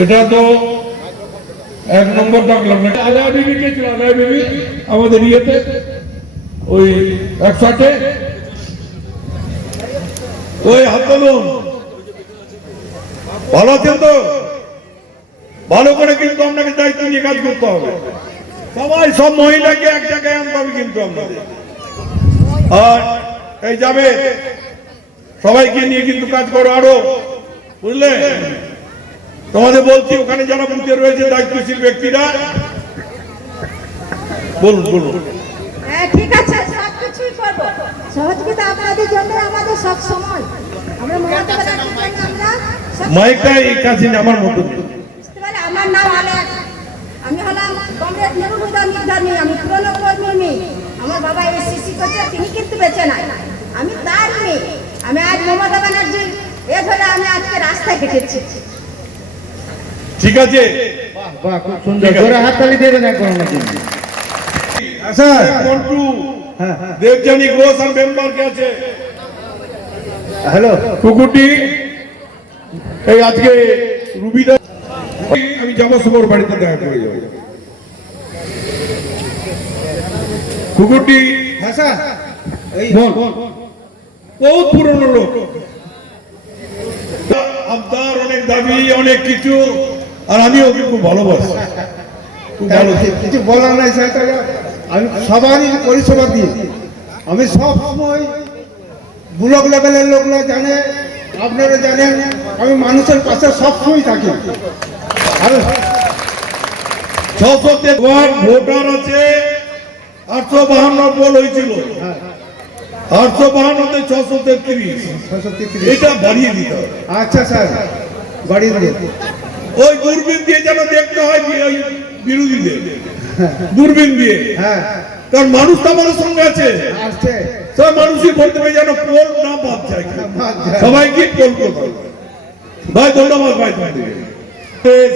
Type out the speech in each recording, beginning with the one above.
এটা তো এক নম্বর ডাকলাম না। আলা বিবি কে ছিল? আলা বিবি আমাদের ইয়েতে ওই 108 ওই হাত তুলুন। ভালো আছেন তো? ভালো করে কিন্তু আপনাকে দায়িত্ব নিয়ে কাজ করতে হবে। সবাই সব মহিলাকে এক জায়গায় আনতে হবে কিন্তু আপনাদের। আর এই যাবে সবাইকে নিয়ে কিন্তু কাজ করো আরো, বুঝলে? তোমাদের বলছি ওখানে যারা বুথে রয়েছে দায়িত্বশীল ব্যক্তিরা, বলুন বলুন। হ্যাঁ ঠিক আছে, সব কিছুই করবো। সহযোগিতা আপনাদের জন্য আমাদের সব সময়। আমরা মমতা ব্যানার্জির জন্য আমরা মাইকটা এই কাছে আমার মতো। আমার নাম আলেক, আমি হলাম কমরেড নুরুল নির্ধারণী, আমি পুরনো কর্মী মেয়ে। আমার বাবা এসএসসি করছে, তিনি কিন্তু বেঁচে নাই, আমি তার মেয়ে। আমি আজ মমতা ব্যানার্জি এ ধরে আমি আজকে রাস্তায় কেটেছি। ঠিক আছে, বাহ খুব সুন্দর, জোরে হাততালি দিয়ে দেন একবার আমাকে। আচ্ছা মন্টু দেবজানি ঘোষ আর মেম্বার কে আছে? হ্যালো কুকুরটি এই আজকে রুবিদা, আমি যাবো সবার বাড়িতে দেখা করে যাবো। কুকুরটি হ্যাঁ স্যার, বল, বহুত পুরনো লোক, আপনার অনেক দাবি অনেক কিছু, আর আমি ওকে খুব ভালোবাসি, খুব ভালো। কিছু বলার নাই স্যার, আমি সবারই পরিষেবা দিই। আমি সব সময় ব্লক লেভেলের লোকরা জানে, আপনারা জানেন, আমি মানুষের পাশে সবসময় থাকি। আর 653 ভোটার আছে, 852 পোল হয়েছিল, 852 তে 633, এটা বাড়িয়ে দিতে হবে। আচ্ছা স্যার, বাড়িয়ে দিন। ওই দূরবীন দিয়ে যেন দেখতে হয় বিরোধীদের, দূরবীন দিয়ে। হ্যাঁ, কারণ মানুষ তো আমাদের সঙ্গে আছে, আসছে সব মানুষই বলতে হবে যেন পোল না বাদ যায়, সবাইকে পোল করতে হবে। ভাই ধন্যবাদ ভাই তোমাদের।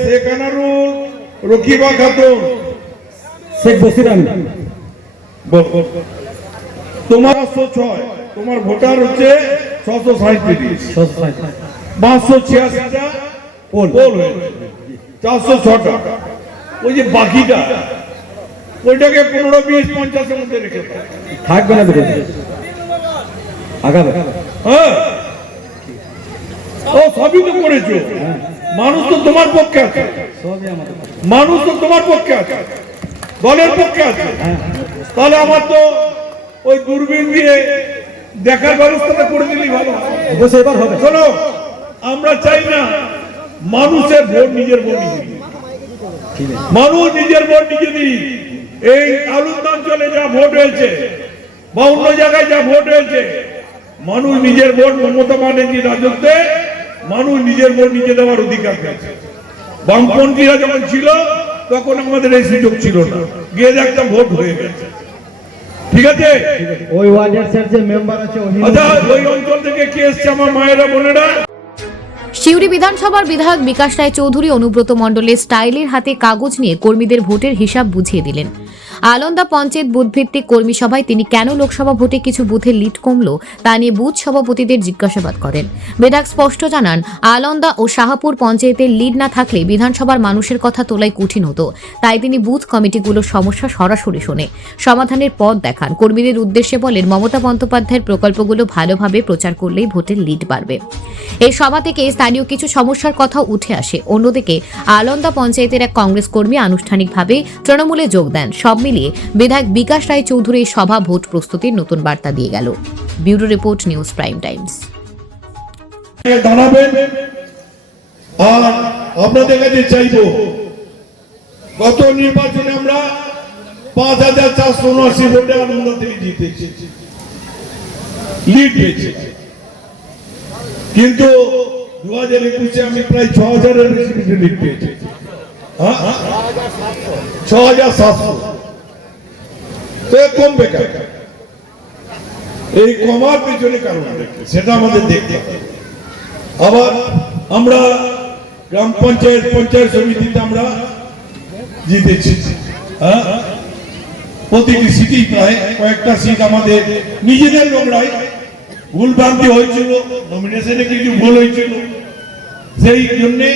শেখ আনারুল, রকিবা খাতুন, শেখ বসির আমি বল বল। তোমার 106, তোমার ভোটার হচ্ছে 637, 586টা পোল হয়েছে, 406টা। ওই যে বাকিটা ওইটাকে 15, 20, 50-এর মধ্যে রেখে দাও। থাকবে না বিরোধী আগাবে। হ্যাঁ, ও সবই তো করেছো। মানুষ তো তোমার পক্ষে আছে, সবই আমাদের মানুষ তো তোমার পক্ষে আছে, দলের পক্ষে আছে। তাহলে আমার তো ওই দূরবীন দিয়ে দেখার ব্যবস্থাটা করে দিলেই ভালো হয়। অবশ্যই এবার হবে। শোনো, আমরা চাই না মানুষের ভোট নিজের ভোট নিজে দিই। মানুষ নিজের ভোট নিজে দিই। এই আলুন্দা অঞ্চলে যা ভোট হয়েছে বা অন্য জায়গায় যা ভোট হয়েছে, মানুষ নিজের ভোট মমতা ব্যানার্জির রাজত্বে মানুষ নিজের ভোট নিজে দেওয়ার অধিকার পেয়েছে। বামপন্থীরা যখন ছিল তখন আমাদের এই সুযোগ ছিল না, গিয়ে একটা ভোট হয়ে গেছে। ঠিক আছে, ওই ওয়ার্ডের স্যার যে মেম্বার আছে আচ্ছা ওই অঞ্চল থেকে কে এসছে আমার মায়েরা বোনেরা? সিউড়ি বিধানসভার বিধায়ক বিকাশ রায় চৌধুরী অনুব্রত মণ্ডলের স্টাইলের হাতে কাগজ নিয়ে কর্মীদের ভোটের হিসাব বুঝিয়ে দিলেন। আলন্দা পঞ্চায়েত বুথভিত্তিক কর্মী সভায় তিনি কেন লোকসভা ভোটে কিছু বুথে লিড কমলো তা নিয়ে বুথ সভাপতিদের জিজ্ঞাসাবাদ করেন। বিধায়ক স্পষ্ট জানান, আলন্দা ও শাহপুর পঞ্চায়েতের লিড না থাকলে বিধানসভার মানুষের কথা তোলাই কঠিন হতো, তাই তিনি বুথ কমিটিগুলোর সমস্যা সরাসরি শুনে সমাধানের পথ দেখান। কর্মীদের উদ্দেশ্যে বলেন, মমতা বন্দ্যোপাধ্যায়ের প্রকল্পগুলো ভালোভাবে প্রচার করলেই ভোটের লিড বাড়বে। এই সভা থেকে স্থানীয় কিছু সমস্যার কথা উঠে আসে। অন্যদিকে আলন্দা পঞ্চায়েতের এক কংগ্রেস কর্মী আনুষ্ঠানিকভাবে তৃণমূলে যোগ দেন। সব মিলিয়ে বিধায়ক বিকাশ রায় চৌধুরীর সভা ভোট প্রস্তুতির নতুন বার্তা দিয়ে গেল। Bureau report, news prime times. আর আপনাদের কাছে চাইব, গত নির্বাচনে আমরা 5479 ভোটে আনন্দ থেকে জিতেছি, লিড পেয়েছি। কিন্তু 2021-এ আমি প্রায় 6000-এর বেশি লিড পেয়েছি। 6700, তো কম বেকার। এই কমার পেছনে কারণ সেটা আমাদের দেখতে হবে। আবার আমরা গ্রাম পঞ্চায়েত, পঞ্চায়েত সমিতিতে আমরা জিতেছি। প্রতিটি সিটি প্রায় কয়েকটা সিট আমাদের নিজেদের লোকরাই, ভুল ভ্রান্তি হয়েছিল, নমিনেশনে কিছু ভুল হয়েছিল, সেই জন্যে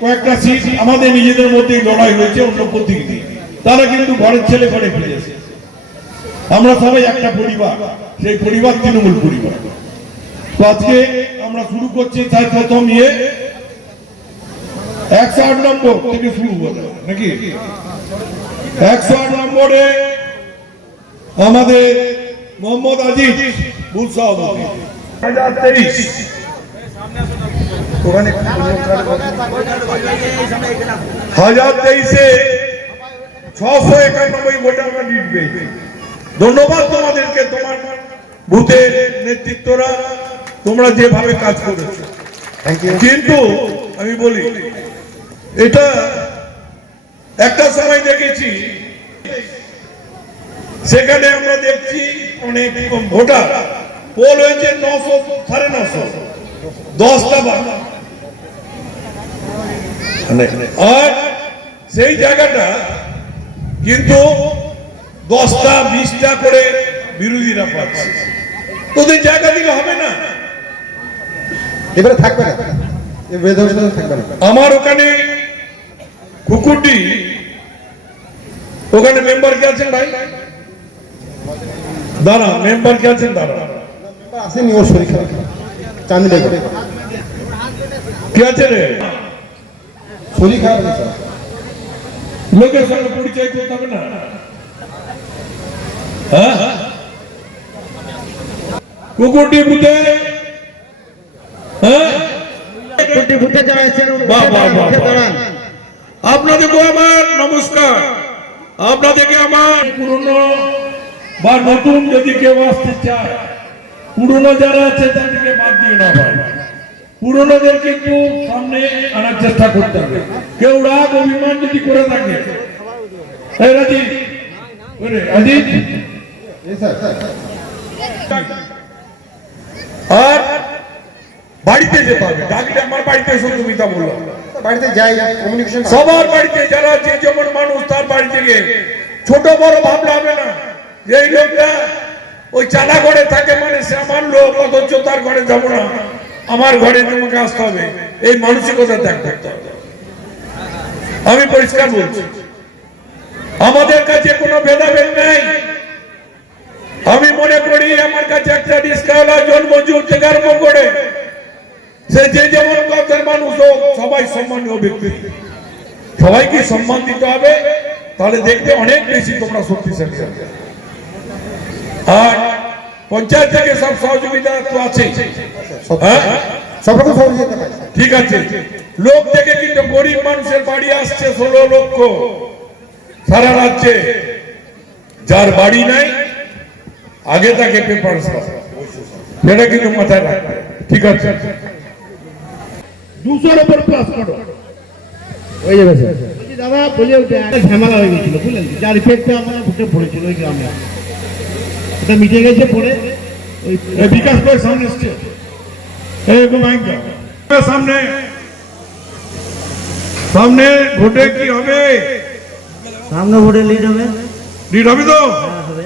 কয়েকটা সিট আমাদের নিজেদের মধ্যেই লড়াই হয়েছে অন্য প্রতীক দিয়ে, তারা কিন্তু ঘরের ছেলে ঘরে ফিরেছে। আমরা সবাই একটা পরিবার, সেই পরিবার তৃণমূল পরিবার। তো আজকে আমরা শুরু করছি তাই প্রথম 108 নম্বর থেকে শুরু করে নাকি 108 নম্বরে আমাদের মোহাম্মদ আজিজ বুথ সভাপতি 2023 2023-এ 691 ভোটে আমরা লিড পেয়েছি। ধন্যবাদ তোমাদেরকে, তোমার বুথের নেতৃত্বরা, তোমরা যেভাবে কাজ করেছো। কিন্তু আমি বলি এটা একটা সময় দেখেছি, সেখানে আমরা দেখছি অনেক ভোটার পোল হয়েছে 900 950 10টা বাংলা, আর সেই জায়গাটা কিন্তু 10টা 20টা করে বিরোধীরা পাচ্ছে। তোদের জায়গা দিলে হবে না, এবারে থাকবে না, থাকবে না। আমার ওখানে কুকুরটি, ওখানে মেম্বার কে আছেন ভাই? দাঁড়া, মেম্বার কে আছেন? দাঁড়া, আসেনি ও শরীর খারাপ, চাঁদনি বেগম কে আছে রে? শরীর খারাপ হয়েছে। লোকের সঙ্গে পরিচয় করতে হবে না? হ্যাঁ, কুকুরটি বুঝে, হ্যাঁ, আপনাদেরকে আমার নমস্কার। আপনাদেরকে আমার পুরনো বা নতুন যদি কেউ আসতে চায়, পুরনো যারা আছে তাদেরকে বাদ দিয়ে না হয়, পুরনোদের কিন্তু সামনে আনার চেষ্টা করতে হবে। কেউ রাগ অভিমান যদি করে থাকে, এই রাজিব, ওরে রাজিব, আর বাড়িতে যেতে হবে। ডাকলে আমার বাড়িতে সহযোগিতা বললাম, বাড়িতে যাই, কমিউনিকেশন সবার বাড়িতে, যারা যে যেমন মানুষ তার বাড়ি থেকে, ছোট বড় ভাবলে হবে না। যে এই লোকটা ওই চালা ঘরে থাকে মানে সে আমার লোক, অথচ তার ঘরে যাব না, আমার ঘরে তোমাকে আসতে হবে, এই মানসিকতা ত্যাগ করতে হবে। আমি পরিষ্কার বলছি, আমাদের কাছে কোনো ভেদাভেদ নেই। আমি মনে করি আমার কাছে একটা রিস্কাওয়ালা জন্মজুর থেকে আরম্ভ করে সে যে যেমন কথার মানুষ হোক, সবাই সম্মানীয় ব্যক্তি, সবাইকে সম্মান দিতে হবে, তাহলে দেখতে অনেক বেশি তোমরা শক্তিশালী হবে। আর পঞ্চায়েত থেকে সব সহযোগিতা তো আছে, সব রকম সহযোগিতা পাই। ঠিক আছে। লোক থেকে কিন্তু গরিব মানুষের বাড়ি আসছে 16 লক্ষ সারা রাজ্যে, যার বাড়ি নাই আগে তাকে পেপার, সেটা কিন্তু মাথায় রাখবে, ঠিক আছে? 200-র উপর প্লাস করো। হয়ে যাবে স্যার। দাদা বলে ওটা একটা ঝামেলা হয়ে গেছিল, বুঝলেন, যার ইফেক্টে আমরা ভোটে পড়েছিল ওই গ্রামে, ওটা মিটে গেছে। পরে ওই বিকাশ করে সামনে এসছে, এরকম সামনে সামনে ভোটে কি হবে? সামনে ভোটে লিড হবে। লিড হবে তো?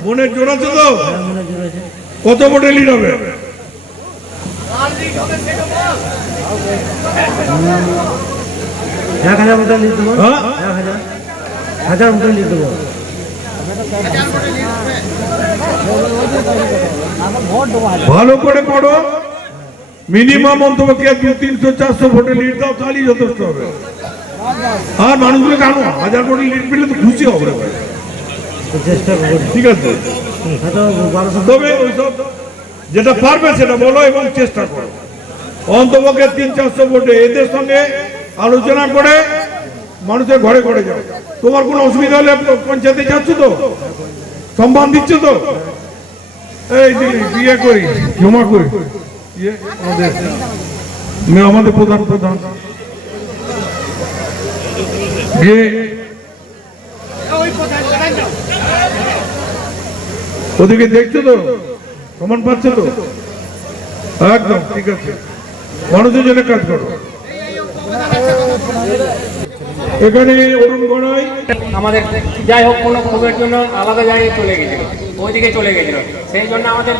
মনের জোর আছে তো? কত ভোটে লিড হবে? 1000 ভোটে লিড দেবো। 1000 ভোটে লিড দেবো। ভালো করে পড়ো, মিনিমাম অন্তত 200-300-400 ভোটে লিড দাও, তাহলেই যথেষ্ট হবে। আর মানুষগুলো জানো 1000 ভোটে লিড পেলে তো খুশি হবে রে ভাই, চেষ্টা করবো, ঠিক আছে? তবে ওইসব যেটা পারবে সেটা বলো এবং চেষ্টা করো, অন্তপক্ষে 300-400 ভোটে এদের সঙ্গে আলোচনা করে মানুষের ঘরে ঘরে যাও। তোমার কোনো অসুবিধা হলে পঞ্চায়েতে যাচ্ছ তো, সম্মান দিচ্ছ তো? এই বিয়ে করি জমা করি, আমাদের প্রধান বিয়ে ওদিকে দেখছো তো, সমান পাচ্ছ তো? একদম ঠিক আছে, মানুষের জন্য কাজ করো। এখানে অরুণ গড়াই আমাদের যাই হোক কোনো ক্ষোভের জন্য আলাদা জায়গায় চলে গেছিল, ওইদিকে চলে গেছিল, সেই জন্য আমাদের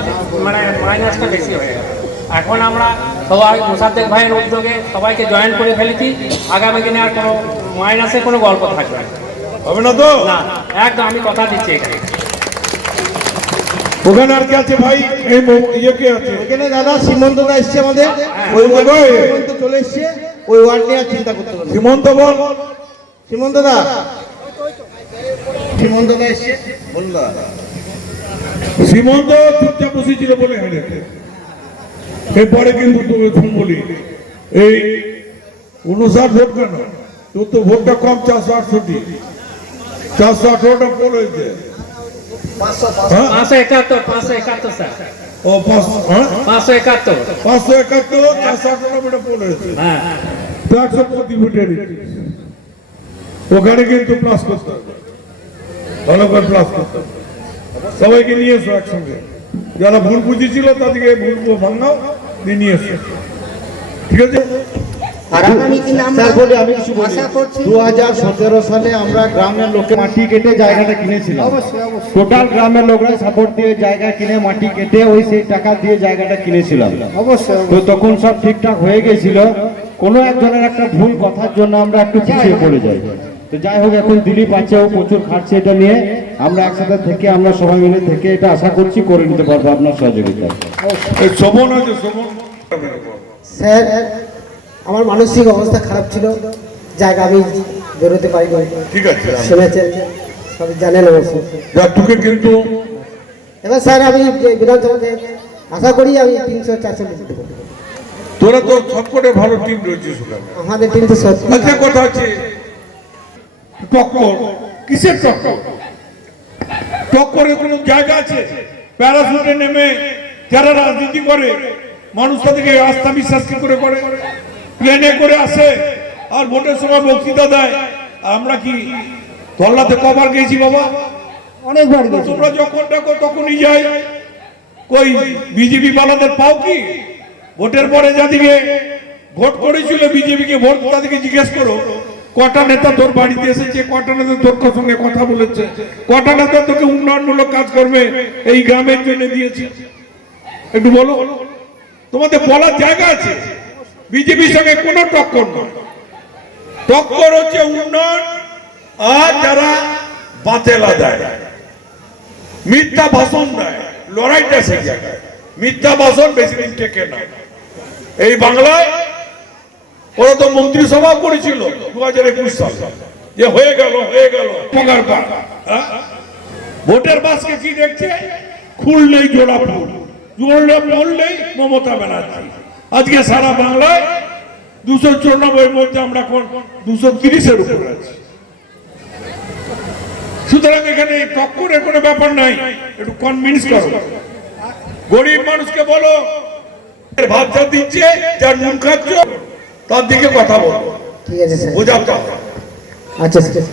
মানে মাইনাসটা বেশি হয়ে গেল। এখন আমরা সবাই মোসাদ্দেক ভাইয়ের উদ্যোগে সবাইকে জয়েন করে ফেলেছি। আগামী দিনে আর কোনো মাইনাসে কোনো গল্প থাকবে না। হবে না তো? না, একদম আমি কথা দিচ্ছি এখানে। ওখানে আর কি আছে ভাই? এই ইয়ে কে আছে? এখানে দাদা সীমন্তদা এসছে আমাদের, ওই সীমন্ত চলে এসছে, ওই ওয়ার্ড নিয়ে আর চিন্তা করতে হবে না। সীমন্ত বল। সীমন্তদা, সীমন্তদা এসছে, বলুন দাদা। সীমন্ত চুপচাপ বসেছিল বলে হেরেছে। এরপরে কিন্তু তোকে বলি, এই 59 ভোট কেন? তোর তো ভোটটা কম, 468, 418টা পোল হয়েছে। 571 স্যার। ও 571। 571, 418টা পোল হয়েছে। হ্যাঁ, তো 100 প্রতি ভোটের ওখানে কিন্তু প্লাস করতে হবে, ভালো করে প্লাস করতে হবে। সবাইকে নিয়ে এসো একসঙ্গে, যারা ভুল বুঝেছিল তাদেরকে ভুল ভাঙাও, নিয়ে এসো, ঠিক আছে? স্যার বলি, আমি কিছু বলি। 2017 সালে আমরা গ্রামের লোকে মাটি কেটে জায়গাটা কিনেছিলাম। টোটাল গ্রামের লোকরা সাপোর্ট দিয়ে জায়গা কিনে, মাটি কেটে ওই সেই টাকা দিয়ে জায়গাটা কিনেছিলাম। অবশ্যই। তো তখন সব ঠিকঠাক হয়ে গেছিল। কোনো একজনের একটা ভুল কথার জন্য আমরা একটু পিছিয়ে পড়ে যাই। তো যাই হোক, এখন দিলীপ আছে, ও প্রচুর খাটছে এটা নিয়ে। আমরা একসাথে থেকে, আমরা সবাই মিলে থেকে এটা আশা করছি করে নিতে পারবো আপনার সহযোগিতা। এই শোভন আছে, শোভন। স্যার, আমার মানসিক অবস্থা খারাপ ছিল, জায়গা আমি বেরোতে পারিনি। ঠিক আছে, শুনেছেন, সবাই জানেন অবশ্য। যা তোকে কিন্তু এবার স্যার আমি বিধানসভাতে আশা করি আমি 300-400 লিখতে দেবো। তোরা তো সবকটে ভালো টিম রয়েছিস ওখানে। আমাদের টিম তো সত্যি আচ্ছা, কথা আছে টক্কর, কিসের টক্কর? টক্করের কোনো জায়গা আছে? প্যারাশুটে নেমে যারা রাজনীতি করে, মানুষ তাদেরকে আস্থা বিশ্বাস কি করে করে? প্লেনে করে আসে আর ভোটের সময় বক্তৃতা দেয়। আর আমরা কি ধল্লাতে কবার গেছি বাবা? অনেকবার গেছি। তোমরা যখন ডাকো তখনই যাই। কই বিজেপি বালাদের পাও কি? ভোটের পরে যাদিকে ভোট করেছিল বিজেপিকে ভোট, তাদেরকে জিজ্ঞেস করো কটা নেতা তোর বাড়িতে এসেছে, কটা নেতা তোর সঙ্গে কথা বলেছে, কটা নেতা তোকে উন্নয়নমূলক কাজ করবে এই গ্রামের জন্য দিয়েছে, একটু বলো। তোমাদের বলার জায়গা আছে। বিজেপির সঙ্গে কোনো টক্কর নয়। টক্কর হচ্ছে উন্নয়ন আর যারা বাতেলা দেয়, মিথ্যা ভাষণ দেয়। লড়াইটা সেই জায়গায়। মিথ্যা ভাষণ বেশি দিন টেকে না। এই বাংলায় ওরা তো মন্ত্রিসভা করেছিল 2021 সালে, যে হয়ে গেল পগার পা। ভোটের বাসকে কি দেখছে? খুললেই জোড়া ফুল, জোড়লে পড়লেই মমতা ব্যানার্জি। আজকে সারা বাংলায় 294 মধ্যে আমরা 230-এর উপরে আছি। সুতরাং এখানে টক্করের কোনো ব্যাপার নাই। একটু কনভিন্স করো, গরিব মানুষকে বলো, ভাত যা দিচ্ছে, যার নুন খাচ্ছ তার দিকে কথা বলো, ঠিক আছে স্যার। বোঝাও। আচ্ছা স্যার।